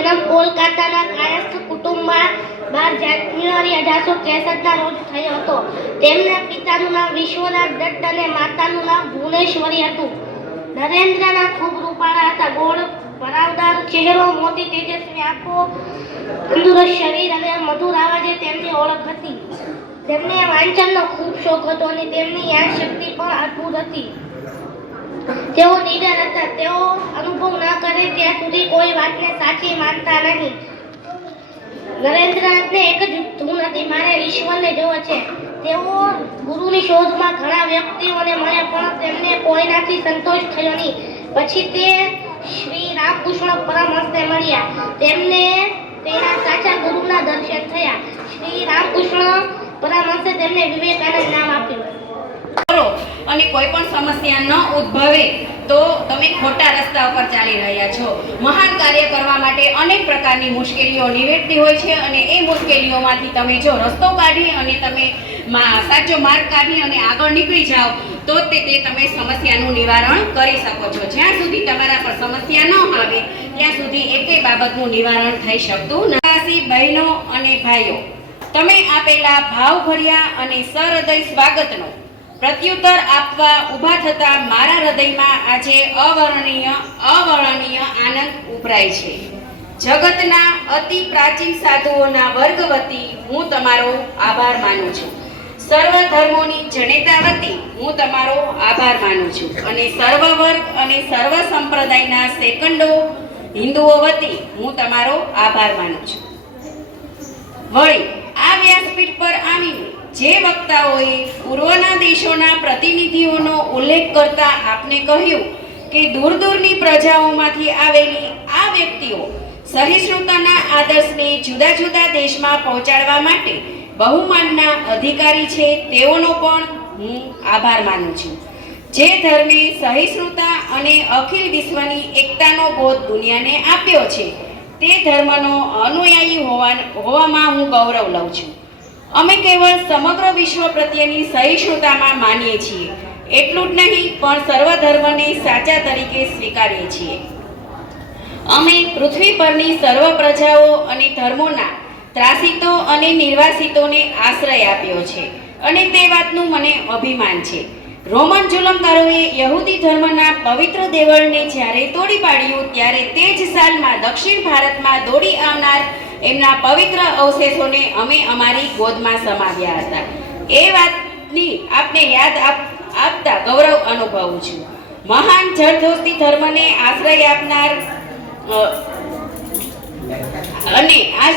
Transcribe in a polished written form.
જન્મ કોલકાતાના કાયસ્થ કુટુંબમાં 12 જાન્યુઆરી 1863ના રોજ થયો હતો. તેમના પિતાનું નામ વિશ્વનાથ દત્ત અને માતાનું નામ ભુવનેશ્વરી હતું. નરેન્દ્રનાથ ખૂબ રૂપાળા હતા. ગોળ ભરાવદાર ચહેરો, મોટી તેજસ્વી આંખો, તંદુરસ્ત શરીર અને મધુર અવાજે તેમની ઓળખ હતી. તેમને વાંચનનો ખૂબ શોખ હતો અને તેમની યાદશક્તિ પણ અદ્ભુત હતી. તેઓ નીડર હતા. તેઓ અનુભવ ન કરે ત્યાં સુધી કોઈ વાતને સાચી માનતા નહીં. નરેન્દ્રનાથને એક જ ધૂન હતી, મારે ઈશ્વરને જોવો છે. તેઓ ગુરુની શોધમાં ઘણા વ્યક્તિઓને મળ્યા પણ તેમને કોઈનાથી સંતોષ થયો નહીં. પછી તે શ્રી રામકૃષ્ણ પરમહંસને મળ્યા. તેમને તેના સાચા ગુરુના દર્શન થયા. શ્રી રામકૃષ્ણ પરમહંસે તેમને વિવેકાનંદ નામ આપ્યું. અને કોઈ પણ સમસ્યા ન ઉદ્ભવે તો તમે ખોટા રસ્તા ઉપર ચાલી રહ્યા છો. મહાન કાર્ય કરવા માટે અનેક પ્રકારની મુશ્કેલીઓ નિવેડતી હોય છે અને એ મુશ્કેલીઓમાંથી તમે જો રસ્તો કાઢી અને તમે સાચો માર્ગ કાઢી અને આગળ નીકળી જાઓ તો તમે સમસ્યાનું નિવારણ કરી શકો છો. જ્યાં સુધી તમારા પર સમસ્યા ન આવે ત્યાં સુધી એકેય બાબતનું નિવારણ થઈ શકતું નથી. બહેનો અને ભાઈઓ, તમે આપેલા ભાવભર્યા અને સહૃદય સ્વાગતનો પ્રત્યુત્તર આપવા ઊભા થતા મારા હૃદયમાં આજે અવર્ણનીય આનંદ ઉભરાય છે. જગતના અતિ પ્રાચીન સાધુઓના વર્ગ વતી હું તમારો આભાર માનું છું. સર્વ ધર્મોની જનેતા વતી હું તમારો આભાર માનું છું અને સર્વ વર્ગ અને સર્વ સંપ્રદાયના સેકન્ડો હિન્દુઓ વતી હું તમારો આભાર માનું છું. વળી આ વ્યાસપીઠ પર આવીને જે વક્તાઓએ પૂર્વના દેશોના પ્રતિનિધિઓનો ઉલ્લેખ કરતા આપને કહ્યું કે દૂર દૂરની પ્રજાઓમાંથી આવેલી આ વ્યક્તિઓ સહિષ્ણુતાના આદર્શને જુદા જુદા દેશમાં પહોંચાડવા માટે બહુમાનના અધિકારી છે, તેઓનો પણ હું આભાર માનું છું. જે ધર્મે સહિષ્ણુતા અને અખિલ વિશ્વની એકતાનો બોધ દુનિયાને આપ્યો છે તે ધર્મનો અનુયાયી હોવામાં હું ગૌરવ લઉં છું. અમે કેવળ સમગ્ર વિશ્વ પ્રત્યેની સહિષ્ણુતામાં માનીએ છીએ એટલું જ નહીં પણ સર્વધર્મને સાચા તરીકે સ્વીકારીએ છીએ. અમે પૃથ્વી પરની સર્વ પ્રજાઓ અને ધર્મોના ત્રાસિતો અને નિર્વાસિતોને આશ્રય આપ્યો છે અને તે વાતનું મને અભિમાન છે. રોમન જુલમકારોએ યહૂદી ધર્મના પવિત્ર દેવળને જ્યારે તોડી પાડ્યું ત્યારે તે જ સાલમાં દક્ષિણ ભારતમાં દોડી આવનાર એમના પવિત્ર અવશેષોને અમે અમારી ગોદમાં સમાવ્યા હતા. એ વાતની આપને યાદ આપતા ગૌરવ અનુભવું છું. મહાન જરદોસ્તી ધર્મને આશ્રય આપનાર અને આજ